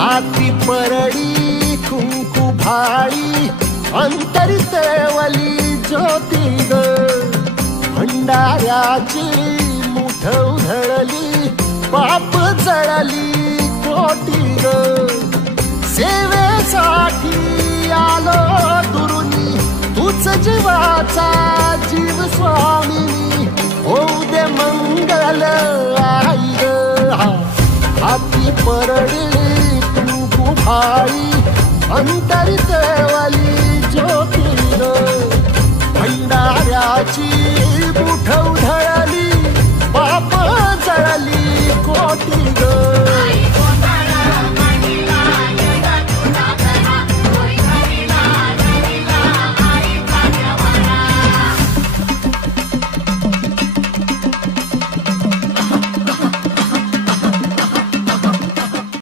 हाती परडी कुंकू भाळी अंतरी तेवली ज्योती ग भंडाऱ्याची मुठ उधळली पाप जळली कोटी ग सेवेसाठी आलो दुरुनी तूच जीवाचा जीव स्वामिनी होऊ दे मंगल आई ग हाती परडी कुंकू भाळी अंतरी तेवली ज्योती ग भंडाऱ्याची मुठ उधळली पाप जळली कोटी ग